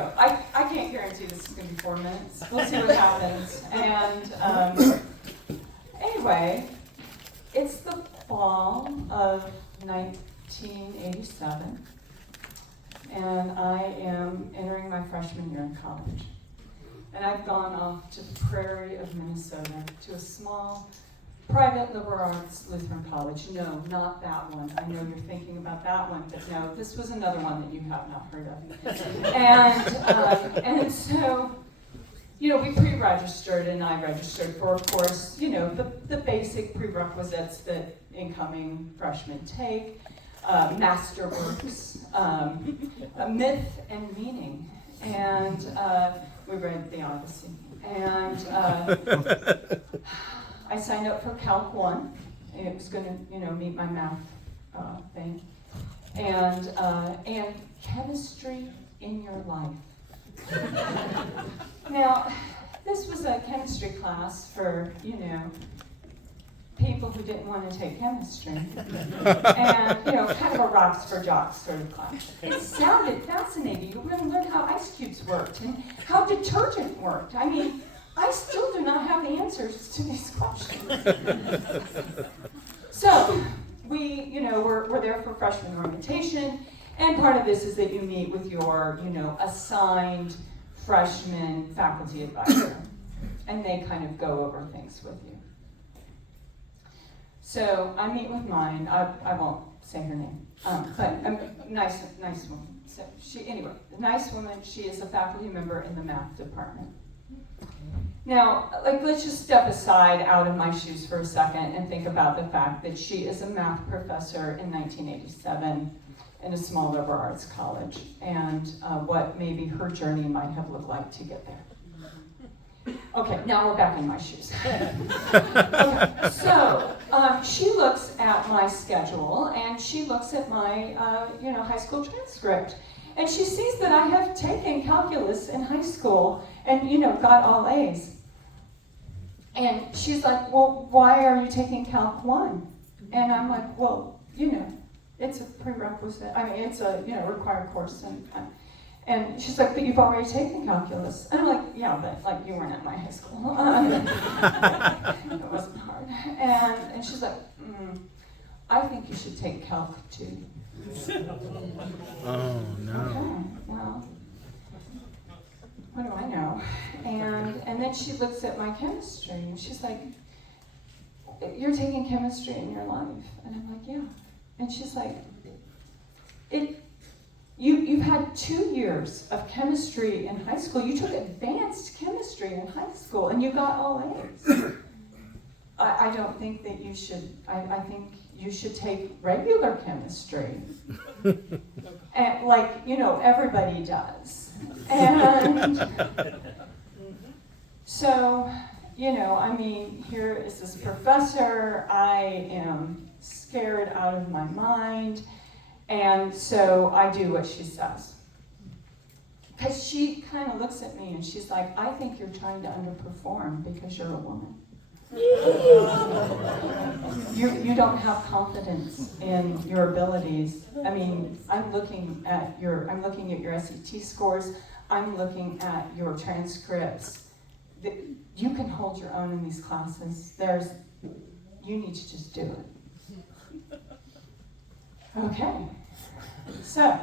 go. I can't guarantee this is going to be 4 minutes. We'll see what happens. And anyway, it's the fall of 1987, and I am entering my freshman year in college. And I've gone off to the prairie of Minnesota to a small private liberal arts Lutheran college. No, not that one. I know you're thinking about that one, but no, this was another one that you have not heard of. And so, we pre-registered, and I registered for, of course, the basic prerequisites that incoming freshmen take, masterworks, myth and meaning, and we read the Odyssey. And I signed up for Calc 1. It was going to, meet my math thing, and chemistry in your life. Now, this was a chemistry class for, people who didn't want to take chemistry. And, kind of a rocks for jocks sort of class. It sounded fascinating. You really learned how ice cubes worked and how detergent worked. I mean, I still do not have the answers to these questions. So, we're there for freshman orientation, and part of this is that you meet with your, assigned freshman faculty advisor, and they kind of go over things with you. So I meet with mine. I won't say her name, but a nice woman. So nice woman. She is a faculty member in the math department. Now, let's just step aside out of my shoes for a second and think about the fact that she is a math professor in 1987 in a small liberal arts college, and what maybe her journey might have looked like to get there. Okay, now we're back in my shoes. Okay, so she looks at my schedule, and she looks at my high school transcript, and she sees that I have taken calculus in high school and got all A's. And she's like, well, why are you taking Calc 1? And I'm like, well, it's a prerequisite. I mean, it's a required course, and she's like, but you've already taken calculus. And I'm like, yeah, but you weren't at my high school. It wasn't hard. And she's like, I think you should take Calc 2. Oh no. Okay, well, what do I know? And then she looks at my chemistry, and she's like, you're taking chemistry in your life. And I'm like, yeah. And she's like, You've had 2 years of chemistry in high school. You took advanced chemistry in high school, and you got all A's. I don't think that you should. I think you should take regular chemistry, and everybody does. And so, here is this professor. I am scared out of my mind. And so I do what she says. Because she kind of looks at me and she's like, I think you're trying to underperform because you're a woman. You don't have confidence in your abilities. I mean, I'm looking at your SAT scores. I'm looking at your transcripts. You can hold your own in these classes. You need to just do it. Okay. So,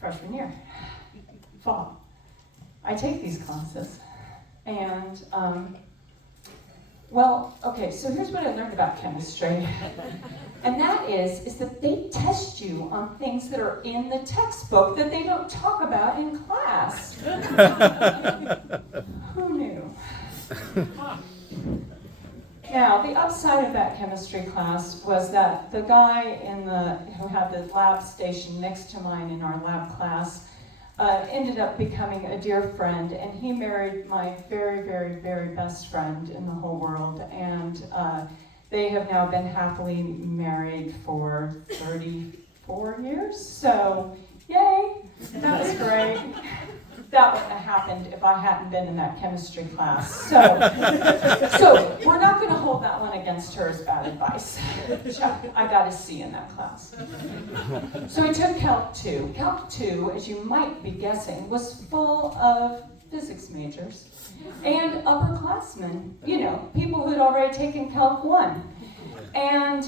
freshman year, fall. I take these classes, and so here's what I learned about chemistry, and that is that they test you on things that are in the textbook that they don't talk about in class. Who knew? Now, the upside of that chemistry class was that the guy who had the lab station next to mine in our lab class ended up becoming a dear friend, and he married my very, very, very best friend in the whole world, and they have now been happily married for 34 years, so yay, that was great. that wouldn't have happened if I hadn't been in that chemistry class. So we're not going to hold that one against her as bad advice. I got a C in that class. So I took Calc 2. Calc 2, as you might be guessing, was full of physics majors and upperclassmen, people who had already taken Calc 1. And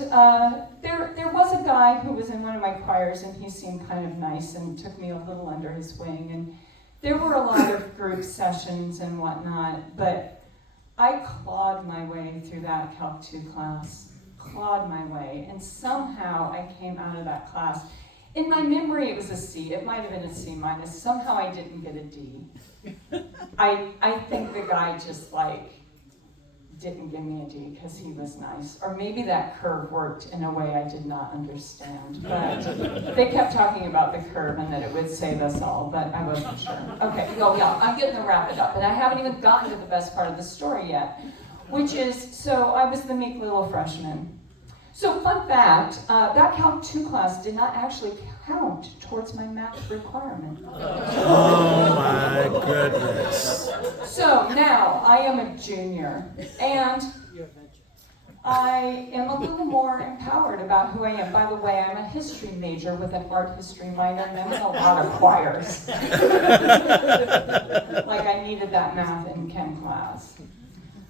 there was a guy who was in one of my choirs, and he seemed kind of nice and took me a little under his wing. And there were a lot of group sessions and whatnot, but I clawed my way through that Calc 2 class, clawed my way, and somehow I came out of that class. In my memory, it was a C. It might have been a C minus. Somehow I didn't get a D. I think the guy just didn't give me a D because he was nice. Or maybe that curve worked in a way I did not understand. But they kept talking about the curve and that it would save us all, but I wasn't sure. Okay, well, yeah, I'm getting to wrap it up. And I haven't even gotten to the best part of the story yet, which is, so I was the meek little freshman. So fun fact, that Calc 2 class did not actually count towards my math requirement. Oh my goodness. So now I am a junior, and I am a little more empowered about who I am. By the way, I'm a history major with an art history minor, and I'm in a lot of choirs. I needed that math in chem class.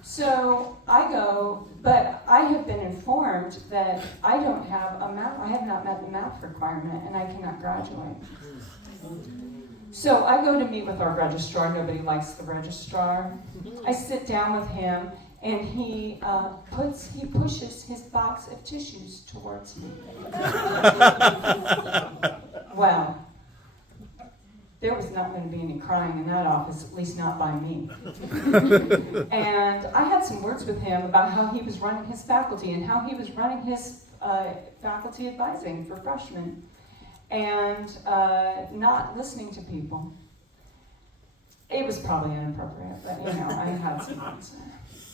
So I go, but I have been informed that I have not met the math requirement, and I cannot graduate. So I go to meet with our registrar. Nobody likes the registrar. I sit down with him, and he pushes his box of tissues towards me. Well, there was not going to be any crying in that office, at least not by me. And I had some words with him about how he was running his faculty and how he was running his faculty advising for freshmen and not listening to people. It was probably inappropriate, but I had some words.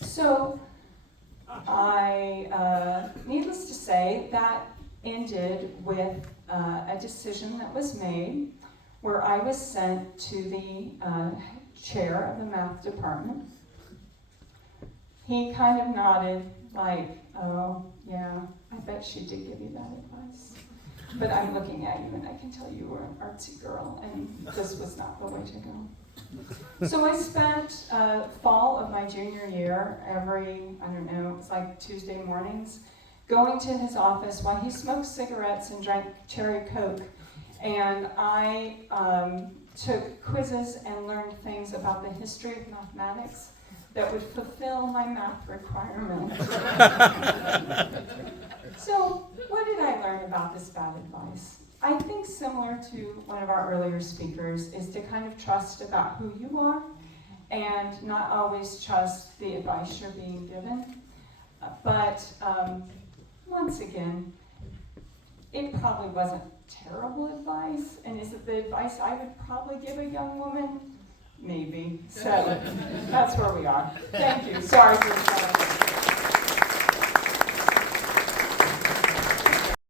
So needless to say, that ended with a decision that was made where I was sent to the chair of the math department. He kind of nodded oh, yeah, I bet she did give you that advice. But I'm looking at you and I can tell you were an artsy girl and this was not the way to go. So I spent fall of my junior year every, it was Tuesday mornings, going to his office while he smoked cigarettes and drank cherry Coke. And I took quizzes and learned things about the history of mathematics that would fulfill my math requirement. So, what did I learn about this bad advice? I think similar to one of our earlier speakers is to kind of trust about who you are and not always trust the advice you're being given. But once again, it probably wasn't terrible advice, and is it the advice I would probably give a young woman? Maybe. So that's where we are. Thank you. Sorry for the